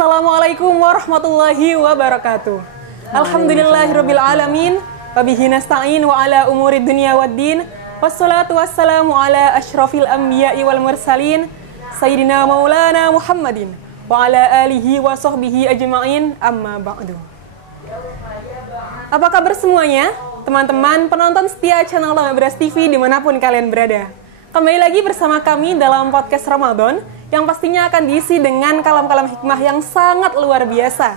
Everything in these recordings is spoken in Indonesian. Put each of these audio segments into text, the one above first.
Assalamualaikum warahmatullahi wabarakatuh. Alhamdulillahirabbil alamin, wa bihi nasta'in wa ala umurid dunya waddin. Wassalatu wassalamu ala asyrafil anbiya'i wal mursalin, sayyidina maulana Muhammadin wa ala alihi wa sahbihi ajma'in, amma ba'du. Apa kabar semuanya? Teman-teman penonton setia channel Tamak Beras TV dimanapun kalian berada. Kembali lagi bersama kami dalam podcast Ramadan yang pastinya akan diisi dengan kalam-kalam hikmah yang sangat luar biasa.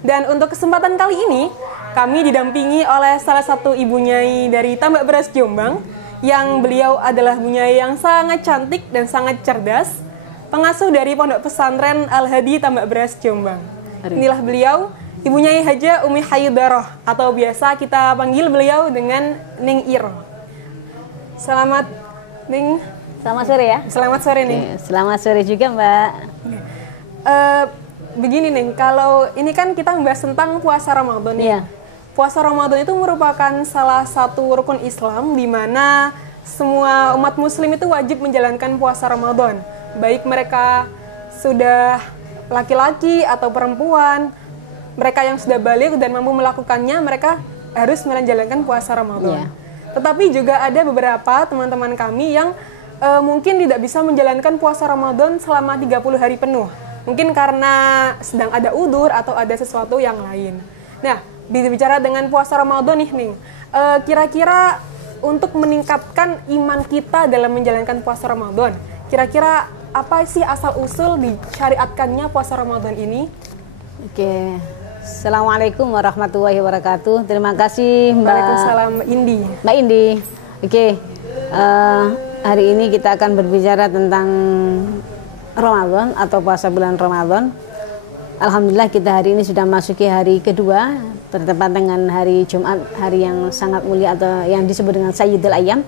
Dan untuk kesempatan kali ini, kami didampingi oleh salah satu ibu nyai dari Tambak Beras Jombang, yang beliau adalah ibu nyai yang sangat cantik dan sangat cerdas, pengasuh dari Pondok Pesantren Al-Hadi Tambak Beras Jombang. Inilah beliau, Ibu Nyai Haja Umi Hayudaroh, atau biasa kita panggil beliau dengan Ning Ir. Selamat, Ning. Selamat sore ya. Selamat sore nih. Selamat sore juga Mbak. Begini nih, kalau ini kan kita membahas tentang puasa Ramadan nih. Iya. Puasa Ramadan itu merupakan salah satu rukun Islam di mana semua umat muslim itu wajib menjalankan puasa Ramadan. Baik mereka sudah laki-laki atau perempuan, mereka yang sudah balik dan mampu melakukannya, mereka harus menjalankan puasa Ramadan. Iya. Tetapi juga ada beberapa teman-teman kami yang mungkin tidak bisa menjalankan puasa Ramadan selama 30 hari penuh. Mungkin karena sedang ada udzur atau ada sesuatu yang lain. Nah, bicara dengan puasa Ramadan nih, kira-kira untuk meningkatkan iman kita dalam menjalankan puasa Ramadan, kira-kira apa sih asal-usul disyariatkannya puasa Ramadan ini? Oke. Assalamualaikum warahmatullahi wabarakatuh. Terima kasih Mbak. Waalaikumsalam Indi. Mbak Indi. Oke. Hari ini kita akan berbicara tentang Ramadan atau puasa bulan Ramadan. Alhamdulillah kita hari ini sudah masuki hari kedua, bertepatan dengan hari Jumat, hari yang sangat mulia atau yang disebut dengan Sayyidul Ayyam.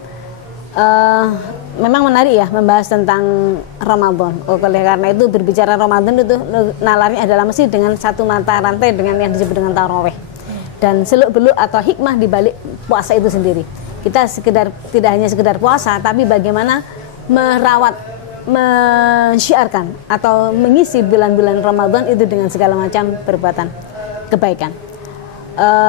Memang menarik ya membahas tentang Ramadan. Oleh karena itu berbicara Ramadan itu nalarnya adalah mesti dengan satu mata rantai dengan yang disebut dengan tarawih. Dan seluk-beluk atau hikmah di balik puasa itu sendiri. Kita tidak hanya sekedar puasa, tapi bagaimana merawat, mensyiarkan atau mengisi bulan-bulan Ramadan itu dengan segala macam perbuatan kebaikan.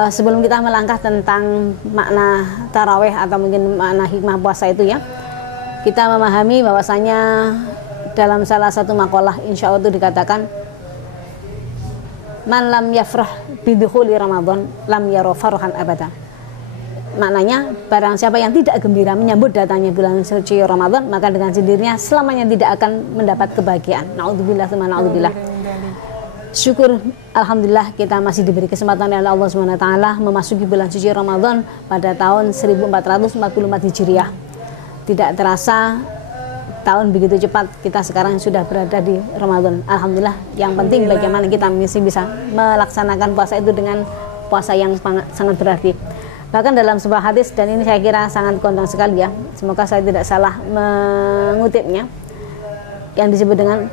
Sebelum kita melangkah tentang makna tarawih atau mungkin makna hikmah puasa itu ya, kita memahami bahwasanya dalam salah satu makalah insya Allah itu dikatakan man lam yafrah bidukhuli Ramadan lam yara farhan abada. Maknanya barang siapa yang tidak gembira menyambut datangnya bulan suci Ramadan, maka dengan sendirinya selamanya tidak akan mendapat kebahagiaan. Naudzubillah tsumma naudzubillah. Syukur alhamdulillah kita masih diberi kesempatan oleh Allah Subhanahu wa taala memasuki bulan suci Ramadan pada tahun 1444 Hijriah. Tidak terasa tahun begitu cepat, kita sekarang sudah berada di Ramadan. Alhamdulillah. Yang penting bagaimana kita masih bisa melaksanakan puasa itu dengan puasa yang sangat berarti. Bahkan dalam sebuah hadis, dan ini saya kira sangat kondang sekali ya, semoga saya tidak salah mengutipnya, yang disebut dengan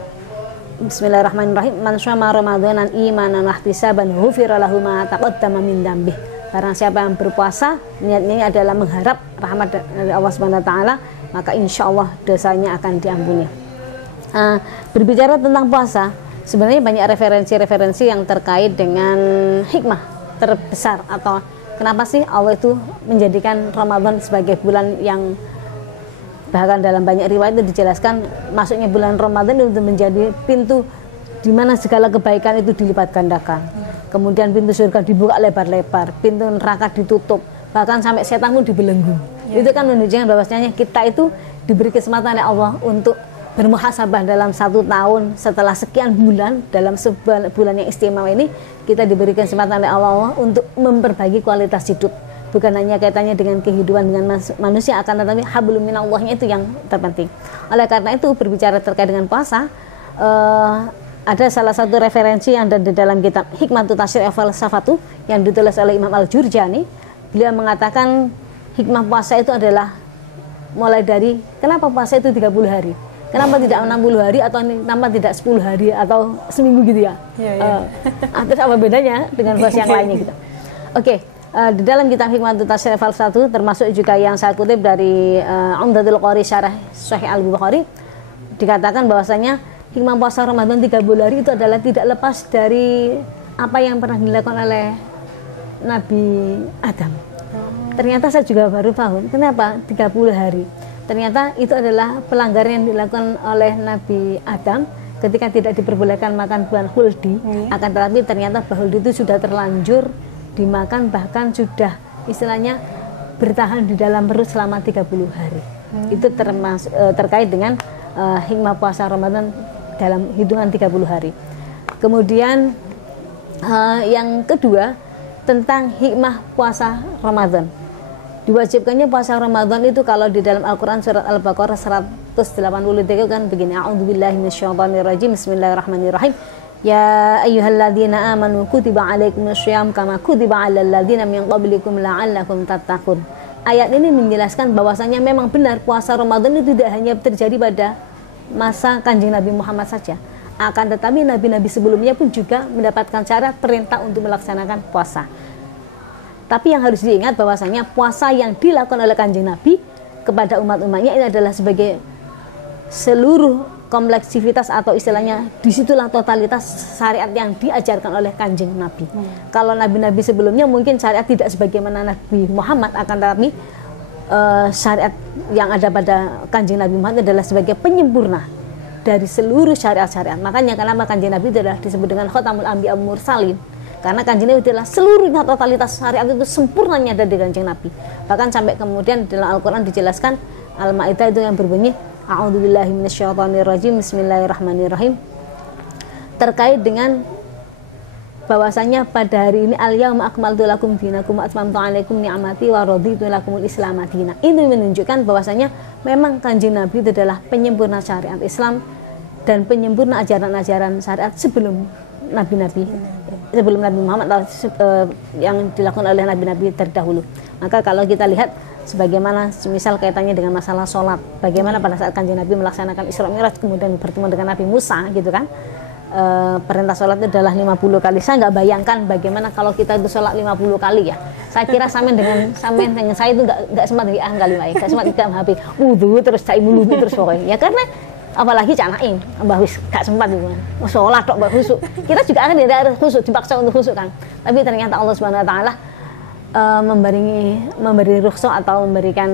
Bismillahirrahmanirrahim, man syama ramadanan imanan wahtisaban ghufira lahu ma taqaddama min dzambih. Barang siapa yang berpuasa niatnya adalah mengharap rahmat dari Allah Subhanahu wa taala, maka insya Allah dosanya akan diampuni. Berbicara tentang puasa, sebenarnya banyak referensi-referensi yang terkait dengan hikmah terbesar atau kenapa sih Allah itu menjadikan Ramadan sebagai bulan yang bahkan dalam banyak riwayat itu dijelaskan masuknya bulan Ramadan itu menjadi pintu di mana segala kebaikan itu dilipat gandakan. Kemudian pintu surga dibuka lebar-lebar, pintu neraka ditutup, bahkan sampai setan pun dibelenggu. Itu kan menunjukkan bahwasanya kita itu diberi kesempatan oleh Allah untuk bermuhasabah dalam satu tahun setelah sekian bulan, dalam sebuah bulan yang istimewa ini kita diberi kesempatan oleh Allah untuk memperbaiki kualitas hidup, bukan hanya kaitannya dengan kehidupan dengan manusia, akan tetapi hablum minallahnya itu yang terpenting. Oleh karena itu berbicara terkait dengan puasa, ada salah satu referensi yang ada di dalam kitab Hikmatut Tasyri' Falsafatu yang ditulis oleh Imam Al-Jurjani. Beliau mengatakan hikmah puasa itu adalah mulai dari kenapa puasa itu 30 hari, kenapa tidak 60 hari atau kenapa tidak 10 hari atau seminggu gitu ya. Terus apa bedanya dengan puasa yang lainnya gitu. Oke. Di dalam kitab Hikmatut Tasyri' Falsafatu termasuk juga yang saya kutip dari Umdatul Qari Syarah Sahih Al-Bukhari, dikatakan bahwasanya hikmah puasa Ramadan 30 hari itu adalah tidak lepas dari apa yang pernah dilakukan oleh Nabi Adam. Ternyata saya juga baru paham kenapa 30 hari. Ternyata itu adalah pelanggaran yang dilakukan oleh Nabi Adam ketika tidak diperbolehkan makan buah huldi. Akan tetapi ternyata buah huldi itu sudah terlanjur dimakan, bahkan sudah istilahnya bertahan di dalam perut selama 30 hari. Itu terkait dengan hikmah puasa Ramadan dalam hitungan 30 hari. Kemudian yang kedua tentang hikmah puasa Ramadan. Diwajibkannya puasa Ramadan itu kalau di dalam Al-Quran surat Al-Baqarah 183 kan begini, a'udzubillahi minasyaitonirrajim, bismillahirrahmanirrahim. Ya ayyuhalladzina amanu kutiba alaikumussyiyam kama kutiba alal ladzina min qablikum la'allakum tattaqun. Ayat ini menjelaskan bahwasanya memang benar puasa Ramadan itu tidak hanya terjadi pada masa Kanjeng Nabi Muhammad saja. Akan tetapi nabi-nabi sebelumnya pun juga mendapatkan syarat perintah untuk melaksanakan puasa. Tapi yang harus diingat bahwasanya puasa yang dilakukan oleh Kanjeng Nabi kepada umat-umatnya ini adalah sebagai seluruh kompleksivitas atau istilahnya disitulah totalitas syariat yang diajarkan oleh Kanjeng Nabi. Kalau nabi-nabi sebelumnya mungkin syariat tidak sebagaimana Nabi Muhammad, akan tetapi syariat yang ada pada Kanjeng Nabi Muhammad adalah sebagai penyempurna dari seluruh syariat-syariat. Makanya kenapa Kanjeng Nabi itu adalah disebut dengan Khatamul Anbiya Mursalin, karena Kanjeng Nabi adalah seluruhnya totalitas syariat itu sempurnanya ada di Kanjeng Nabi. Bahkan sampai kemudian dalam Al-Quran dijelaskan Al-Ma'idah itu yang berbunyi a'udzubillahi minasyaitonirrajim, bismillahirrahmanirrahim, terkait dengan bahwasanya pada hari ini al-yauma akmaltu lakum dinakum wa atmamtu 'alaikum ni'mati wa raditu lakumul Islam madina. Ini menunjukkan bahwasanya memang Kanjeng Nabi itu adalah penyempurna syariat Islam dan penyempurna ajaran-ajaran syariat sebelum nabi-nabi, sebelum Nabi Muhammad atau yang dilakukan oleh nabi-nabi terdahulu. Maka kalau kita lihat sebagaimana misal kaitannya dengan masalah sholat, bagaimana pada saat Kanjeng Nabi melaksanakan Isra Mi'raj kemudian bertemu dengan Nabi Musa gitu kan, perintah sholat itu adalah 50 kali. Saya nggak bayangkan bagaimana kalau kita itu sholat 50 kali ya. Saya kira sampean dengan saya itu nggak sempat di kali baik, nggak sempat di HP wudu terus cai mulu terus pokoknya ya, karena apalagi canain mbah wis gak sempat gitu kan. Sholat tok mbah khusuk. Kita juga akan tidak khusuk, dipaksa untuk khusuk kan. Tapi ternyata Allah Subhanahu wa taala memberi rukhsah atau memberikan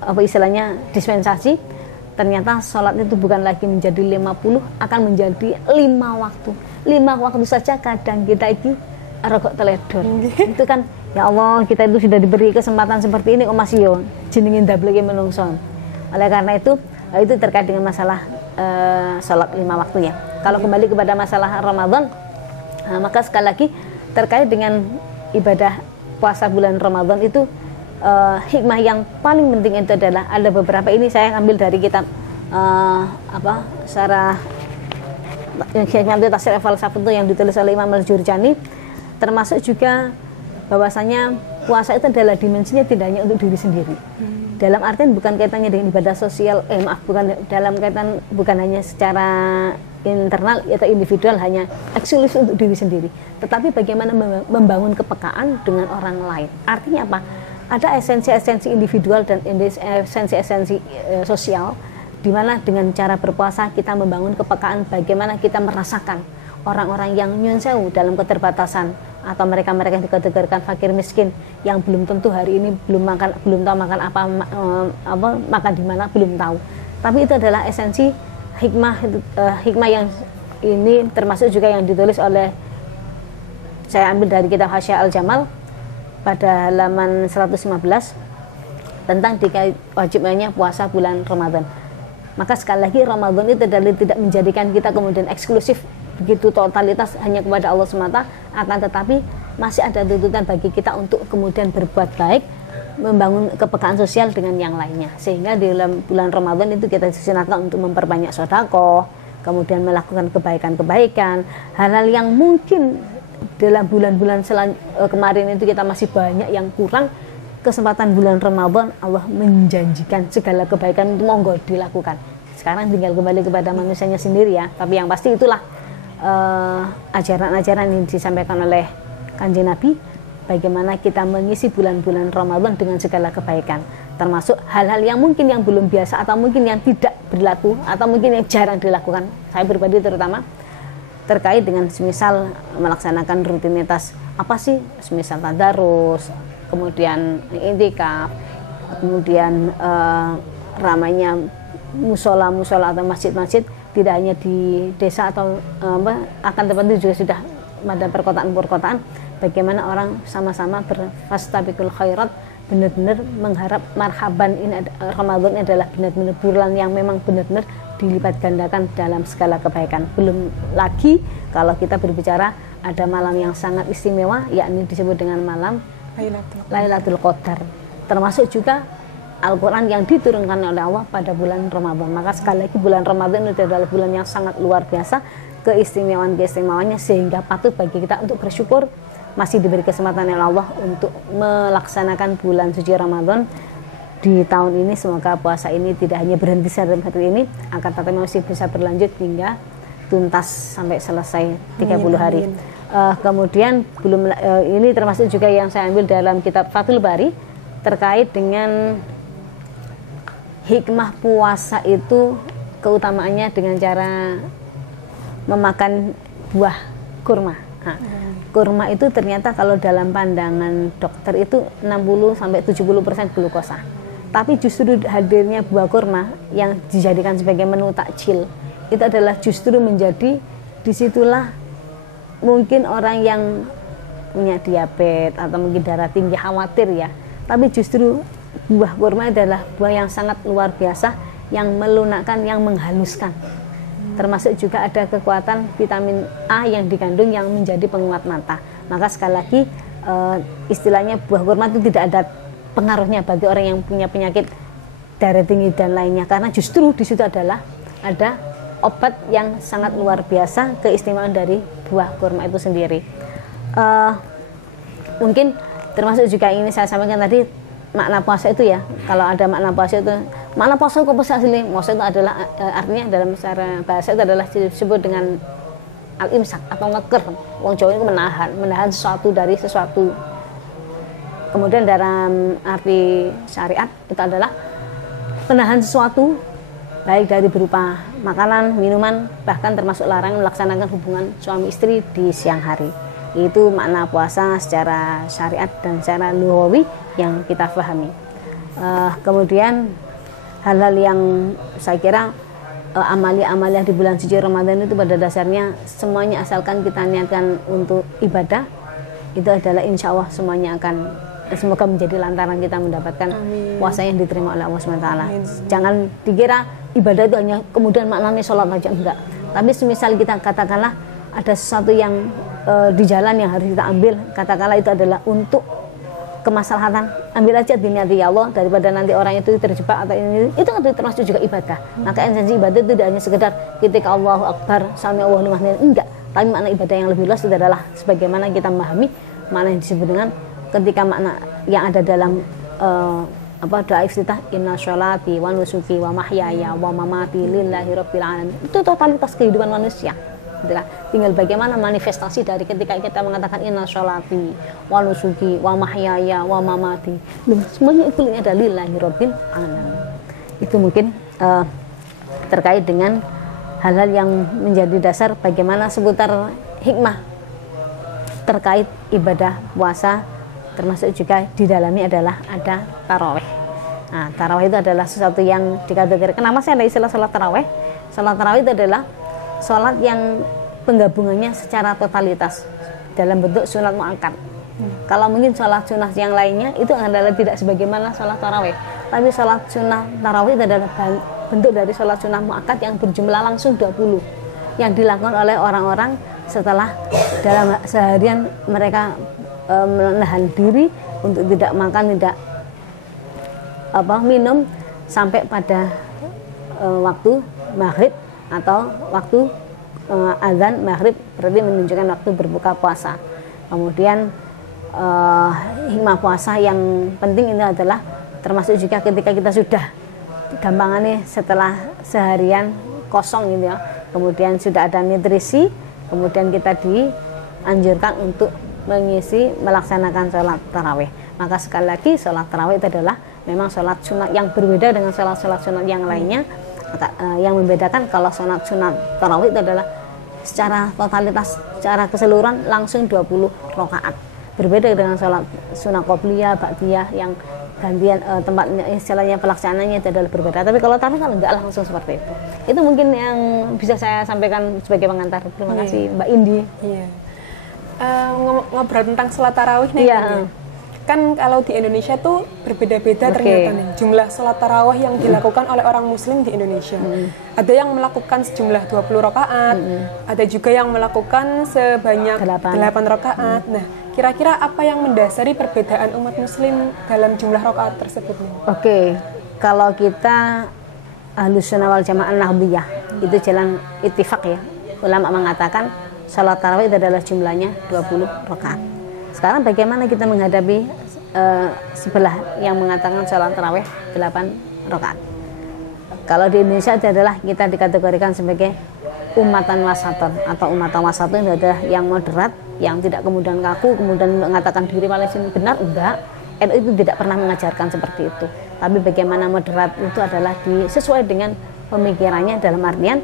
apa istilahnya dispensasi. Ternyata sholat itu bukan lagi menjadi 50, akan menjadi 5 waktu. 5 waktu saja kadang kita ini rokok teledor. Itu kan ya Allah, kita itu sudah diberi kesempatan seperti ini kok masih yo jenengin dableke menungso. Oleh karena itu terkait dengan masalah sholat 5 waktu ya. Kalau kembali kepada masalah Ramadan, maka sekali lagi terkait dengan ibadah puasa bulan Ramadan itu hikmah yang paling penting itu adalah ada beberapa, ini saya ambil dari kitab syarah hikmah tafsir al-falsafah itu yang ditulis oleh Imam Al-Jurjani, termasuk juga bahwasanya puasa itu adalah dimensinya tidak hanya untuk diri sendiri. Dalam artian bukan kaitannya dengan ibadah sosial, bukan hanya secara internal atau individual hanya eksklusif untuk diri sendiri, tetapi bagaimana membangun kepekaan dengan orang lain. Artinya apa? Ada esensi-esensi individual dan esensi-esensi sosial, di mana dengan cara berpuasa kita membangun kepekaan bagaimana kita merasakan orang-orang yang nyun sewu dalam keterbatasan, atau mereka-mereka yang dikategorikan fakir miskin yang belum tentu hari ini belum tahu makan apa, makan di mana belum tahu. Tapi itu adalah esensi hikmah yang ini termasuk juga yang ditulis oleh, saya ambil dari kitab Hasya Al-Jamal pada halaman 115 tentang wajibnya puasa bulan Ramadan. Maka sekali lagi Ramadan itu adalah tidak menjadikan kita kemudian eksklusif begitu totalitas hanya kepada Allah semata, akan tetapi masih ada tuntutan bagi kita untuk kemudian berbuat baik, membangun kepekaan sosial dengan yang lainnya. Sehingga di dalam bulan Ramadan itu kita disunatkan untuk memperbanyak sedekah, kemudian melakukan kebaikan-kebaikan, hal-hal yang mungkin dalam bulan-bulan kemarin itu kita masih banyak yang kurang. Kesempatan bulan Ramadan Allah menjanjikan segala kebaikan itu monggo dilakukan. Sekarang tinggal kembali kepada manusianya sendiri ya. Tapi yang pasti itulah ajaran-ajaran yang disampaikan oleh Kanjeng Nabi bagaimana kita mengisi bulan-bulan Ramadan dengan segala kebaikan, termasuk hal-hal yang mungkin yang belum biasa atau mungkin yang tidak berlaku atau mungkin yang jarang dilakukan. Saya pribadi terutama terkait dengan semisal melaksanakan rutinitas apa sih, semisal tadarus, kemudian iktikaf, kemudian ramainya musola-musola atau masjid-masjid tidak hanya di desa atau akan tetapi juga sudah pada perkotaan-perkotaan, bagaimana orang sama-sama berfastabiqul khairat, benar-benar mengharap marhaban ini Ramadan ini adalah benar-benar bulan yang memang benar-benar dilipat gandakan dalam segala kebaikan. Belum lagi kalau kita berbicara ada malam yang sangat istimewa, yakni disebut dengan malam Lailatul Qadar, termasuk juga Al-Quran yang diturunkan oleh Allah pada bulan Ramadan. Maka sekali lagi bulan Ramadan itu adalah bulan yang sangat luar biasa keistimewaan-keistimewaannya, sehingga patut bagi kita untuk bersyukur masih diberi kesempatan oleh Allah untuk melaksanakan bulan suci Ramadan di tahun ini. Semoga puasa ini tidak hanya berhenti sampai hari ini, akan tetapi masih bisa berlanjut hingga tuntas sampai selesai 30 hari. Kemudian ini termasuk juga yang saya ambil dalam kitab Fathul Bari terkait dengan hikmah puasa itu, keutamaannya dengan cara memakan buah kurma. Nah, kurma itu ternyata kalau dalam pandangan dokter itu 60-70% glukosa. Tapi justru hadirnya buah kurma yang dijadikan sebagai menu takjil itu adalah justru menjadi disitulah mungkin orang yang punya diabetes atau mungkin darah tinggi khawatir ya. Tapi justru buah kurma adalah buah yang sangat luar biasa, yang melunakkan, yang menghaluskan. Termasuk juga ada kekuatan vitamin A yang dikandung yang menjadi penguat mata. Maka sekali lagi istilahnya buah kurma itu tidak ada pengaruhnya bagi orang yang punya penyakit darah tinggi dan lainnya, karena justru di situ adalah ada obat yang sangat luar biasa keistimewaan dari buah kurma itu sendiri. Mungkin termasuk juga ini saya sampaikan tadi makna puasa itu ya. Kalau ada makna puasa itu, makna puasa itu apa sih asli? Puasa itu adalah artinya dalam secara bahasa itu adalah disebut dengan al-imsak atau ngeker. Wong Jawa itu menahan sesuatu dari sesuatu. Kemudian dalam arti syariat itu adalah menahan sesuatu baik dari berupa makanan, minuman, bahkan termasuk larangan melaksanakan hubungan suami istri di siang hari. Itu makna puasa secara syariat dan secara lughawi yang kita pahami. Kemudian hal-hal yang saya kira amalia-amalia di bulan suci Ramadan itu pada dasarnya semuanya asalkan kita niatkan untuk ibadah, itu adalah insya Allah semuanya akan, semoga menjadi lantaran kita mendapatkan puasa yang diterima oleh Allah SWT. Jangan dikira ibadah itu hanya kemudian maknanya sholat aja, enggak. Tapi semisal kita katakanlah ada sesuatu yang di jalan yang harus kita ambil, katakanlah itu adalah untuk kemaslahatan, ambil aja diniati ya Allah, daripada nanti orang itu terjebak atau ini, itu kan termasuk juga ibadah. Maka esensi ibadah itu tidak hanya sekedar ketika Allahu Akbar, sami Allahu liman hamidah, enggak. Tapi makna ibadah yang lebih luas itu adalah sebagaimana kita memahami makna yang disebut dengan ketika makna yang ada dalam doa iftitah, inna sholati wa nusuki wa mahyaya wa mamati lillahi rabbil alamin. Itu totalitas kehidupan manusia. Tinggal bagaimana manifestasi dari ketika kita mengatakan inna sholati wa nusuki wa mahyaya wa mamati, semuanya itu ada lillahi rabbil alamin. Itu mungkin terkait dengan hal-hal yang menjadi dasar bagaimana seputar hikmah terkait ibadah puasa, termasuk juga di dalamnya adalah ada tarawih. Nah, tarawih itu adalah sesuatu yang dikategorikan. Kenapa sih ada istilah sholat tarawih? Sholat tarawih itu adalah sholat yang penggabungannya secara totalitas dalam bentuk sunat muakkad. Kalau mungkin sholat sunat yang lainnya itu adalah tidak sebagaimana sholat tarawih, tapi sholat sunat tarawih itu adalah bentuk dari sholat sunat muakkad yang berjumlah langsung 20 yang dilakukan oleh orang-orang setelah dalam seharian mereka menahan diri untuk tidak makan, tidak minum sampai pada waktu maghrib atau waktu azan maghrib, berarti menunjukkan waktu berbuka puasa. Kemudian hikmah puasa yang penting ini adalah termasuk juga ketika kita sudah gampangannya setelah seharian kosong gitu ya, kemudian sudah ada nutrisi, kemudian kita dianjurkan untuk mengisi melaksanakan sholat tarawih. Maka sekali lagi sholat tarawih itu adalah memang sholat sunat yang berbeda dengan sholat-sholat sunat yang lainnya. Yang membedakan kalau sholat sunat tarawih itu adalah secara totalitas, secara keseluruhan langsung 20 rakaat. Berbeda dengan sholat sunat qobliyah, ba'diyah yang gantian tempatnya, istilahnya pelaksanaannya itu adalah berbeda. Tapi kalau tarawih kan enggak langsung seperti itu. Itu mungkin yang bisa saya sampaikan sebagai pengantar. Terima kasih Mbak Indi. Iya. Ngobrol tentang sholat tarawih nih. Kan kalau di Indonesia tuh berbeda-beda ternyata nih jumlah sholat tarawih yang dilakukan oleh orang muslim di Indonesia. Ada yang melakukan sejumlah 20 rakaat, ada juga yang melakukan sebanyak 8 rakaat. Nah, kira-kira apa yang mendasari perbedaan umat muslim dalam jumlah rakaat tersebut nih? Oke, kalau kita Ahlus Sunnah wal Jamaah Nahdliyah itu jalan ittifaq ya. Ulama mengatakan sholat tarawih itu adalah jumlahnya 20 rakaat. Sekarang bagaimana kita menghadapi sebelah yang mengatakan sholat tarawih 8 rakaat? Kalau di Indonesia itu adalah kita dikategorikan sebagai umatan wasaton atau umatan wasaton itu adalah yang moderat, yang tidak kemudian kaku, kemudian mengatakan diri paling benar, enggak. NU itu tidak pernah mengajarkan seperti itu. Tapi bagaimana moderat itu adalah sesuai dengan pemikirannya, dalam artian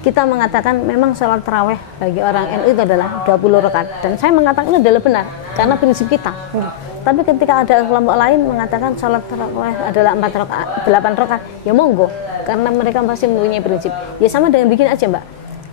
kita mengatakan memang sholat tarawih bagi orang NU itu adalah 20 rakaat, dan saya mengatakan ini adalah benar karena prinsip kita. Tapi ketika ada kelompok lain mengatakan sholat tarawih adalah 8 rakaat, ya monggo, karena mereka pasti mempunyai prinsip. Ya sama dengan bikin aja Mbak,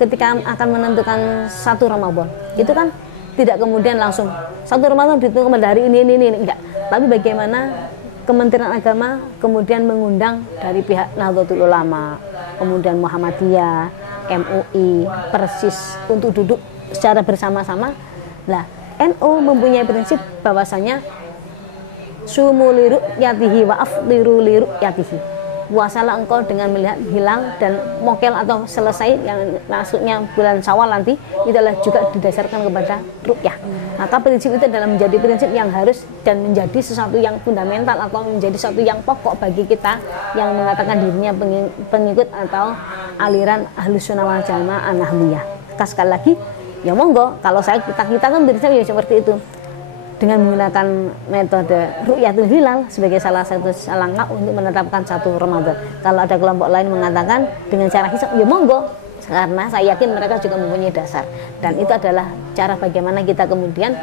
ketika akan menentukan satu Ramadan itu kan tidak kemudian langsung satu Ramadan ditentukan pada hari ini enggak. Tapi bagaimana Kementerian Agama kemudian mengundang dari pihak Nahdlatul Ulama, kemudian Muhammadiyah, MUI, Persis untuk duduk secara bersama-sama. Nah, NU mempunyai prinsip bahwasanya sumu li ru'yatihi wa afdiru li ru'yatihi. Puasalah engkau dengan melihat hilal dan mokel atau selesai, yang maksudnya bulan Syawal nanti, itu adalah juga didasarkan kepada ru'yah. Maka prinsip itu adalah menjadi prinsip yang harus dan menjadi sesuatu yang fundamental atau menjadi sesuatu yang pokok bagi kita yang mengatakan dirinya pengikut atau aliran Ahlus Sunnah wal Jamaah Nahdliyah. Sekali lagi, ya monggo, kalau kita kan prinsip ya seperti itu. Dengan menggunakan metode ru'yatul hilal sebagai salah satu langkah untuk menetapkan satu Ramadan. Kalau ada kelompok lain mengatakan dengan cara hisab, ya monggo, karena saya yakin mereka juga mempunyai dasar. Dan itu adalah cara bagaimana kita kemudian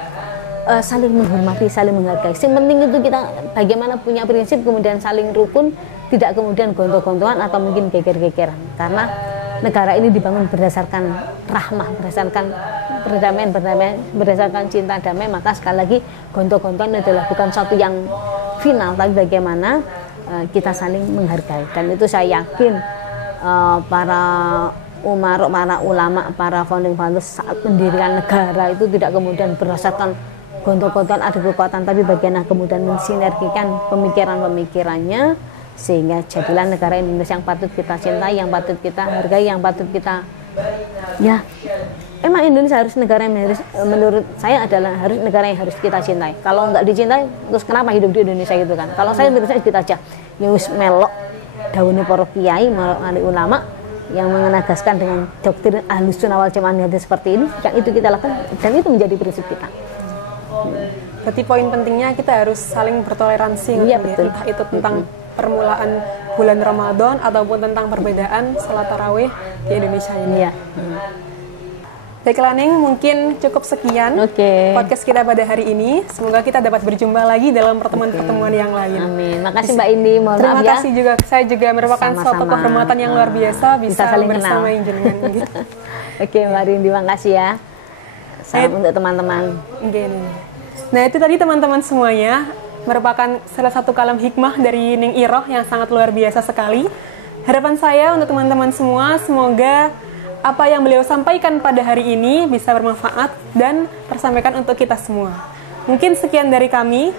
saling menghormati, saling menghargai. Yang penting itu kita bagaimana punya prinsip, kemudian saling rukun, tidak kemudian gontok-gontokan atau mungkin geger-gegeran. Karena negara ini dibangun berdasarkan rahmah, berdasarkan perdamaian, berdasarkan cinta damai. Maka sekali lagi gontok-gontokan adalah bukan satu yang final, tapi bagaimana kita saling menghargai. Dan itu saya yakin para umarok, para ulama, para founding fathers saat mendirikan negara itu tidak kemudian berdasarkan gontok-gontokan adu kekuatan, tapi bagaimana kemudian mensinergikan pemikiran-pemikirannya sehingga jadilah negara Indonesia yang patut kita cintai, yang patut kita hargai, yang patut kita, ya emang Indonesia harus negara yang harus, menurut saya adalah harus negara yang harus kita cintai. Kalau nggak dicintai, terus kenapa hidup di Indonesia gitu kan? Kalau saya menurut saya gitu aja, ya wis melok daunnya para kiai, para ulama yang menegaskan dengan doktrin Ahlus Sunnah wal Jamaah seperti ini, yang itu kita lakukan dan itu menjadi prinsip kita. Berarti poin pentingnya kita harus saling bertoleransi, iya, betul. Entah itu tentang permulaan bulan Ramadan ataupun tentang perbedaan sholat tarawih di Indonesia ini. Iya. Baiklah Ning, mungkin cukup sekian podcast kita pada hari ini. Semoga kita dapat berjumpa lagi dalam pertemuan-pertemuan yang lain. Amin. Makasih Mbak Indi. Terima kasih juga. Saya juga merupakan suatu kehormatan yang luar biasa bisa saling bersama jenengan. Gitu. Oke Mbak Indi, makasih ya. Salam untuk teman-teman. Nah itu tadi teman-teman semuanya, merupakan salah satu kalam hikmah dari Ning Iroh yang sangat luar biasa sekali. Harapan saya untuk teman-teman semua, semoga apa yang beliau sampaikan pada hari ini bisa bermanfaat dan tersampaikan untuk kita semua. Mungkin sekian dari kami.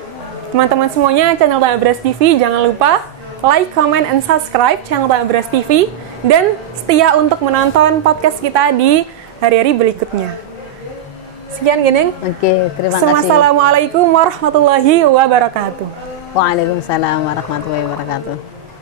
Teman-teman semuanya, channel Tama Beras TV, jangan lupa like, comment, and subscribe channel Tama Beras TV, dan setia untuk menonton podcast kita di hari-hari berikutnya. Sekian Gening. Oke, terima kasih. Assalamualaikum warahmatullahi wabarakatuh. Waalaikumsalam warahmatullahi wabarakatuh.